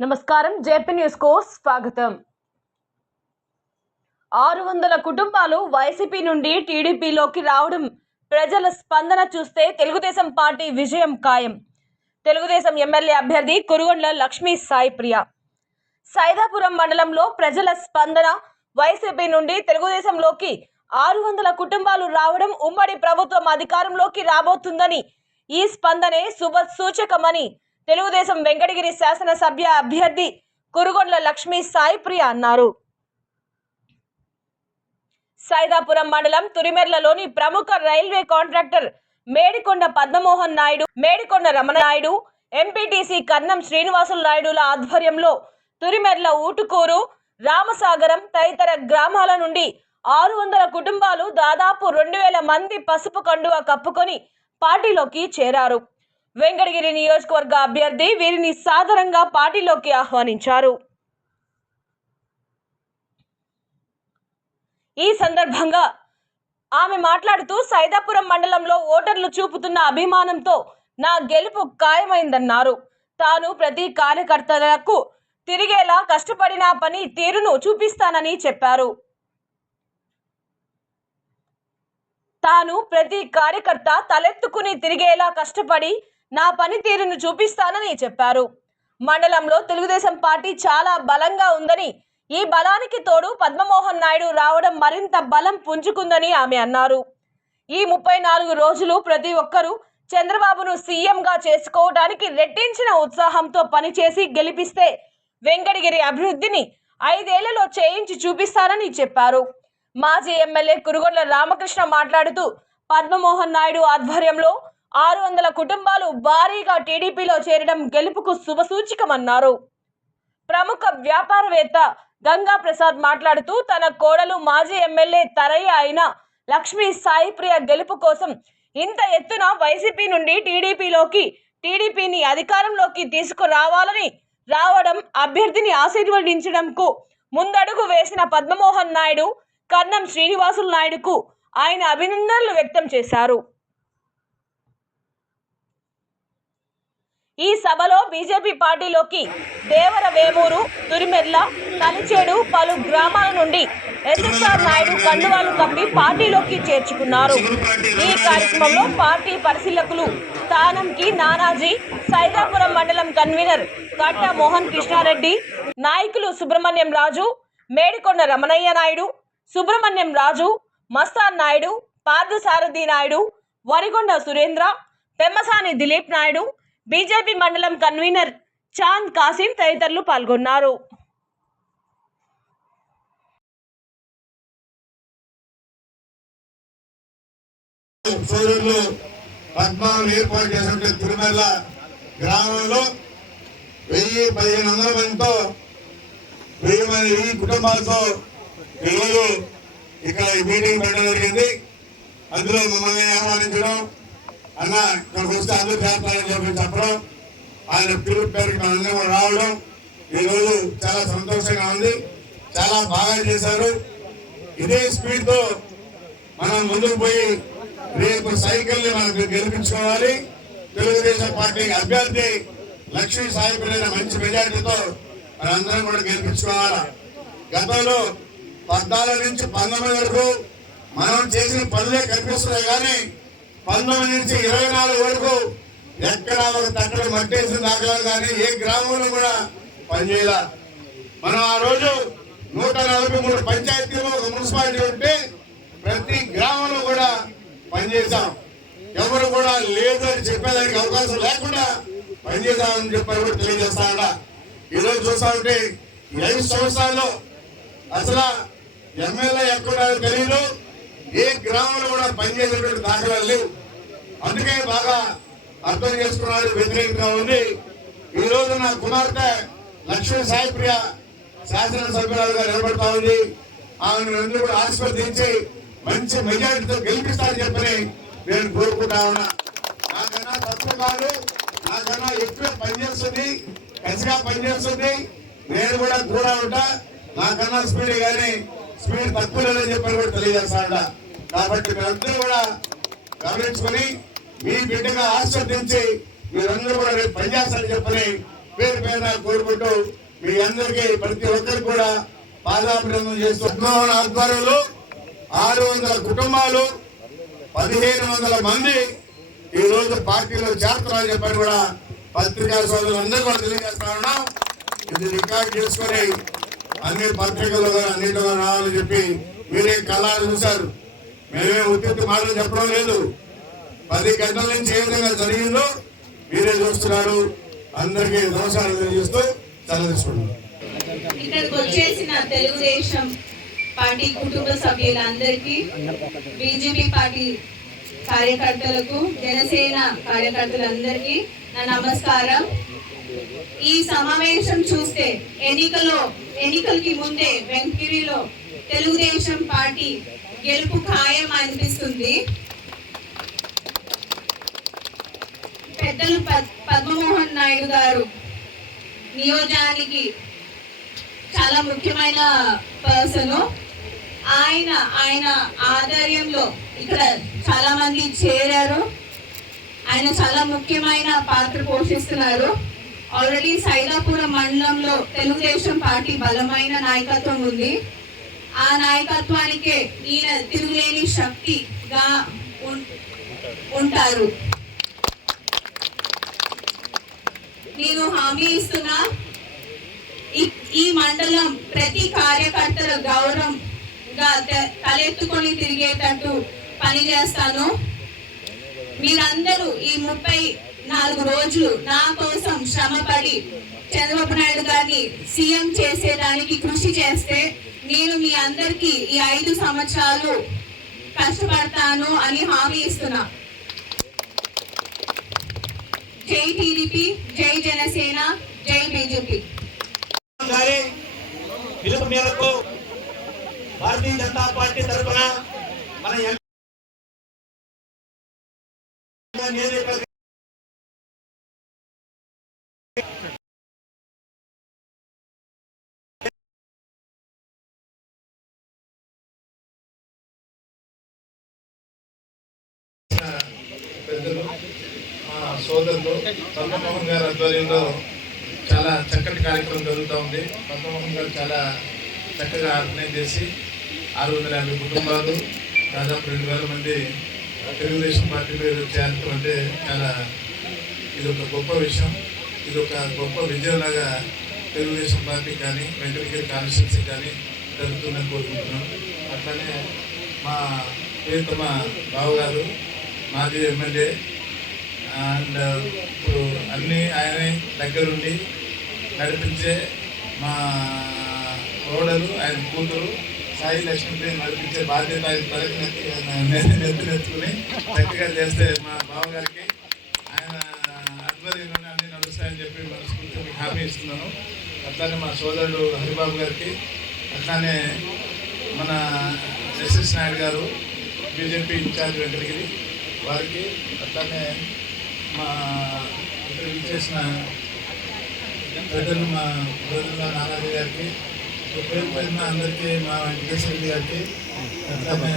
నమస్కారం. JP news కో స్వాగతం. ఆరు వందల కుటుంబాలు వైసీపీ నుండి టీడీపీలోకి రావడం ప్రజల స్పందన చూస్తే తెలుగుదేశం పార్టీ విజయం ఖాయం. తెలుగుదేశం ఎమ్మెల్యే అభ్యర్థి కురుగొండ్ల లక్ష్మీ సాయి ప్రియ. సైదాపురం మండలంలో ప్రజల స్పందన వైసీపీ నుండి తెలుగుదేశంలోకి ఆరు వందల కుటుంబాలు రావడం ఉమ్మడి ప్రభుత్వం అధికారంలోకి రాబోతుందని ఈ స్పందనే శుభ సూచకమని తెలుగుదేశం వెంకటగిరి శాసనసభ్య అభ్యర్థి కురుగొండ్ల లక్ష్మీ సాయి ప్రియ అన్నారు. సైదాపురం మండలం తురిమెర్లలోని ప్రముఖ railway contractor Medikonda Padmamohan Naidu Medikonda Ramana Naidu MPTC Kannam Srinivasulu నాయుడుల ఆధ్వర్యంలో తురిమెర్ల ఊటుకూరు రామసాగరం తదితర గ్రామాల నుండి ఆరు వందల కుటుంబాలు దాదాపు రెండు వేల మంది పసుపు కండువ కప్పుకొని పార్టీలోకి చేరారు. వెంకటగిరి నియోజకవర్గ అభ్యర్థి వీరిని సాధారణంగా పార్టీలోకి ఆహ్వానించారు. ఈ సందర్భంగా ఆమె మాట్లాడుతూ సైదాపురం మండలంలో ఓటర్లు చూపుతున్న అభిమానంతో నా గెలుపు ఖాయమైందన్నారు. తాను ప్రతి కార్యకర్తలకు తిరిగేలా కష్టపడిన పని తీరును చూపిస్తానని చెప్పారు. తాను ప్రతి కార్యకర్త తలెత్తుకుని తిరిగేలా కష్టపడి నా పనితీరును చూపిస్తానని చెప్పారు. మండలంలో తెలుగుదేశం పార్టీ చాలా బలంగా ఉందని ఈ బలానికి తోడు పద్మమోహన్ నాయుడు రావడం మరింత బలం పుంజుకుందని ఆమె అన్నారు. ఈ ముప్పై నాలుగు రోజులు ప్రతి ఒక్కరూ చంద్రబాబును సీఎంగా చేసుకోవడానికి రెట్టించిన ఉత్సాహంతో పనిచేసి గెలిపిస్తే వెంకటగిరి అభివృద్ధిని ఐదేళ్ళలో చేయించి చూపిస్తానని చెప్పారు. మాజీ ఎమ్మెల్యే కురుగొండ్ల రామకృష్ణ మాట్లాడుతూ పద్మమోహన్ నాయుడు ఆధ్వర్యంలో ఆరు వందల కుటుంబాలు భారీగా టీడీపీలో చేరడం గెలుపుకు శుభసూచికమన్నారు. ప్రముఖ వ్యాపారవేత్త గంగా ప్రసాద్ మాట్లాడుతూ తన కోడలు మాజీ ఎమ్మెల్యే తరయ్య అయిన లక్ష్మీ సాయిప్రియ గెలుపు కోసం ఇంత ఎత్తున వైసీపీ నుండి టీడీపీలోకి టీడీపీని అధికారంలోకి తీసుకురావాలని రావడం అభ్యర్థిని ఆశీర్వదించడంకు ముందడుగు వేసిన పద్మమోహన్ నాయుడు కర్ణం శ్రీనివాసులు నాయుడుకు ఆయన అభినందనలు వ్యక్తం చేశారు. ఈ సభలో బీజేపీ పార్టీలోకి దేవర వేమూరు తురిమెర్ల కలిచేడు పలు గ్రామాల నుండి ఎస్ఎస్ఆర్ నాయుడు కండువాలు కప్పి పార్టీలోకి చేర్చుకున్నారు. ఈ కార్యక్రమంలో పార్టీ పరిశీలకులు స్థానంకి నానాజీ సైదాపురం మండలం కన్వీనర్ కట్ట మోహన్ కృష్ణారెడ్డి నాయకులు సుబ్రహ్మణ్యం రాజు మేడికొండ రమణయ్య నాయుడు సుబ్రహ్మణ్యం రాజు మస్తాన్ నాయుడు పార్థసారథి నాయుడు వరిగొండ సురేంద్ర పెమ్మసాని దిలీప్ నాయుడు బీజేపీ మండలం కన్వీనర్ చాంద్ కాసిం తదితరులు పాల్గొన్నారు. సోదరులు పద్మాలు ఏర్పాటు చేసినట్టు తిరుమల గ్రామంలో వెయ్యి పదిహేను వందల మందితో వెయ్యి మంది వెయ్యి కుటుంబాలతో ఈరోజు ఇక్కడ ఈ మీటింగ్ పెట్టడం జరిగింది. అందులో మమ్మల్ని ఆహ్వానించడం అన్న ఇక్కడికి వస్తే అందరూ చేస్తారని చెప్పి చెప్పడం ఆయన పిలుపు పేరుకి మనందరం కూడా రావడం ఈరోజు చాలా సంతోషంగా ఉంది. చాలా బాగా చేశారు. ఇదే స్పీడ్తో మనం ముందుకు పోయి రేపు సైకిల్ని మనం గెలిపించుకోవాలి. తెలుగుదేశం పార్టీ అభ్యర్థి లక్ష్మీ సాయిపల్లి మంచి మెజార్టీతో మనందరం కూడా గెలిపించుకోవాలి? గతంలో పద్నాలుగు నుంచి పంతొమ్మిది వరకు మనం చేసిన పనులే కనిపిస్తున్నాయి కానీ పంతొమ్మిది నుంచి ఇరవై నాలుగు వరకు ఎక్కడ ఒక తట్టడు మట్టేసిన దాఖలాలు కానీ ఏ గ్రామంలో కూడా పనిచేయాల. మనం ఆ రోజు నూట నలభై మూడు పంచాయతీలు ఒక మున్సిపాలిటీ ఉంటే ప్రతి గ్రామంలో కూడా పనిచేశాం. ఎవరు కూడా లేదు అని చెప్పేదానికి అవకాశం లేకుండా పనిచేద్దామని చెప్పి కూడా తెలియజేస్తాడ ఈరోజు చూస్తా ఉంటే ఐదు సంవత్సరాలు అసలు ఎమ్మెల్యే ఎక్కడ తెలియదు ఏ గ్రామంలో కూడా పనిచేసేటువంటి దాఖలాలు లేవు. అందుకే బాగా అర్థం చేసుకున్నాడు వ్యతిరేకంగా ఉంది. ఈ రోజు నా కుమార్తె లక్ష్మీ సాయిప్రియ శాసనసభ్యురాలుగా నిలబడతా ఉంది. ఆమెను అందరూ కూడా ఆశీర్వదించి మంచి మెజారిటీతో గెలిపిస్తారని చెప్పని నేను కోరుకుంటా ఉన్నా. నాకన్నా తక్కువ కాదు నాకన్నా ఎక్కువ పనిచేస్తుంది కసిగా పనిచేస్తుంది. నేను కూడా కూడా ఉంటా. నాకన్నా స్పీడ్ కానీ స్పీడ్ తక్కువ లేదని చెప్పని కూడా తెలియజేస్తాడ కాబట్టి మీరందరూ కూడా గమనించుకొని మీ బిడ్డగా ఆశీర్వదించి మీరందరూ కూడా రేపు పనిచేస్తారని చెప్పని పేరు పేరున కోరుకుంటూ మీ అందరికీ ప్రతి ఒక్కరు కూడా పాదాభినందన చేస్తూ పద్మనాభ ఆధ్వర్యంలో ఆరు వందల కుటుంబాలు పదిహేను వందల మంది ఈ రోజు పార్టీలో చేస్తున్నారని చెప్పని కూడా పత్రికా సోదరులందరూ కూడా తెలియజేస్తా ఉన్నాం. ఇది రికార్డ్ చేసుకొని అన్ని పత్రికలు కానీ అన్నింటిలో రావాలని చెప్పి మీరే కళ్ళారు చూశారు. మేమే ఉత్తి మాటలు చెప్పడం లేదు. పది గంటల నుంచి ఏ విధంగా జరిగిందో మీరే చూస్తున్నారు. అందరికీ నమస్కారం తెలియజేస్తూ సెలవు ఇక్కడికి వచ్చేసిన తెలుగుదేశం పార్టీ కుటుంబ సభ్యులందరికీ బీజేపీ పార్టీ కార్యకర్తలకు జనసేన కార్యకర్తలందరికీ నా నమస్కారం. ఈ సమావేశం చూస్తే ఎన్నికలో ఎన్నికలకి ముందే వెంకగిరిలో తెలుగుదేశం పార్టీ గెలుపు ఖాయం అనిపిస్తుంది. పెద్దలు పద్- పద్మమోహన్ నాయుడు గారు నియోజానికి చాలా ముఖ్యమైన పర్సన్. ఆయన ఆయన ఆధ్వర్యంలో ఇక్కడ చాలా మంది చేరారు. ఆయన చాలా ముఖ్యమైన పాత్ర పోషిస్తున్నారు. ఆల్రెడీ సైదాపురం మండలంలో తెలుగుదేశం పార్టీ బలమైన నాయకత్వం ఉంది. ఆ నాయకత్వానికే ఈయన తిరుగులేని శక్తిగా ఉంటారు. నేను హామీ ఇస్తున్నా. ఈ- ఈ మండలం ప్రతి కార్యకర్తల గౌరవంగా తలెత్తుకొని తిరిగేటట్టు పనిచేస్తాను మీరందరూ ఈ ముప్పై నాలుగు రోజులు నా కోసం శ్రమపడి చంద్రబాబు నాయుడు గారిని సీఎం చేసేదానికి కృషి చేస్తే నేను మీ అందరికీ ఈ ఐదు సంవత్సరాలు కష్టపడతాను అని హామీ ఇస్తున్నా. జై టీడీపీ జై జనసేన జై బీజేపీ. పిలుపు మేరకు భారతీయ జనతా పార్టీ తరఫున మన సోదరులు పద్మమోహన్ గారి ఆధ్వర్యంలో చాలా చక్కటి కార్యక్రమం జరుగుతూ ఉంది. పద్మమోహన్ గారు చాలా చక్కగా ఆర్గనైజ్ చేసి ఆరు వందల యాభై కుటుంబాలు దాదాపు రెండు వేల మంది తెలుగుదేశం పార్టీ మీద చేరటం అంటే చాలా ఇది ఒక గొప్ప విషయం. ఇది ఒక గొప్ప విజయంలాగా తెలుగుదేశం పార్టీ కానీ వెంకటగిరి కాన్స్టిట్యూన్సీ కానీ జరుగుతుందని కోరుకుంటున్నాం. అట్లానే మా ప్రియతమ బావగారు మాజీ ఎమ్మెల్యే అండ్ ఇప్పుడు అన్నీ ఆయనే దగ్గరుండి నడిపించే మా కోడలు ఆయన కూతురు సాయి లక్ష్మీప్రియ నడిపించే బాధ్యత ఆయన తలకి నెత్తి నెత్తినెత్తుకుని చక్కగా చేస్తే మా బావగారికి ఆయన ఆధ్వర్యంలోనే అన్నీ నడుస్తాయని చెప్పి మనస్ఫూర్తిగా మీకు హామీ ఇస్తున్నాను. అట్లానే మా సోదరుడు హరిబాబు గారికి అట్లానే మన జస్టిస్ నాయుడు గారు బీజేపీ ఇన్ఛార్జ్ వెంకటగిరి వారికి అట్లానే మా ఇక్కడ చేసిన పెద్దలు మా బ్రదర్ల నానాజీ గారికి పేరు పేరున అందరికీ మా వెంకటేశ్వర రెడ్డి గారికి అట్లానే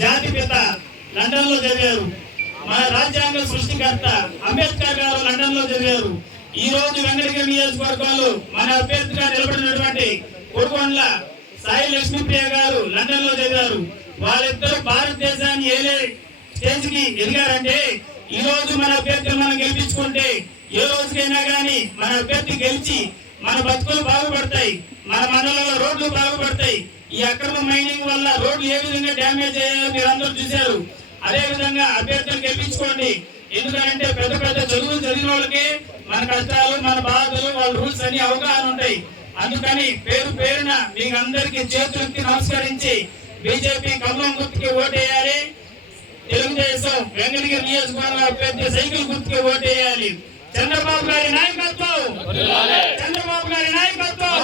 జాతి పిత లండన్లో చదివారు మా రాజ్యాంగ సృష్టికర్త అంబేద్కర్ గారు లండన్లో చదివారు ఈ రోజు వెంకటగిరి నియోజకవర్గంలో మన అభ్యర్థిగా నిలబడినటువంటి కొడుకొండ్ల సాయి లక్ష్మీప్రియ గారు లండన్లో చదివారు. వాళ్ళిద్దరు భారతదేశాన్ని ఏలే స్టేజ్కి ఎదిగారంటే ఈ రోజు మన అభ్యర్థులు మనం గెలిపించుకుంటే ఏ రోజుకైనా గానీ మన అభ్యర్థి గెలిచి మన బతుకులు బాగుపడతాయి మన మండలంలో రోడ్లు బాగుపడతాయి. ఈ అక్రమ మైనింగ్ వల్ల రోడ్లు ఏ విధంగా డ్యామేజ్ అయ్యాయో మీరు అందరూ చూశారు. అదే విధంగా అభ్యర్థులు గెలిపించుకోండి. ఎందుకంటే పెద్ద పెద్ద చదువులు చదివిన వాళ్ళకి మన కష్టాలు మన బాధలు వాళ్ళ రూల్స్ అన్ని అవగాహన ఉంటాయి. అందుకని పేరు పేరున మీకు అందరికి చేతులకి నమస్కరించి బీజేపీ ఖమ్మం గుర్తుకి ఓటేయాలి. తెలుగుదేశం వెంకటగిరి నియోజకవర్గ అభ్యర్థి సైకిల్ గుర్తుకి ఓటేయాలి. చంద్రబాబు గారి నాయకత్వం! చంద్రబాబు గారి నాయకత్వం!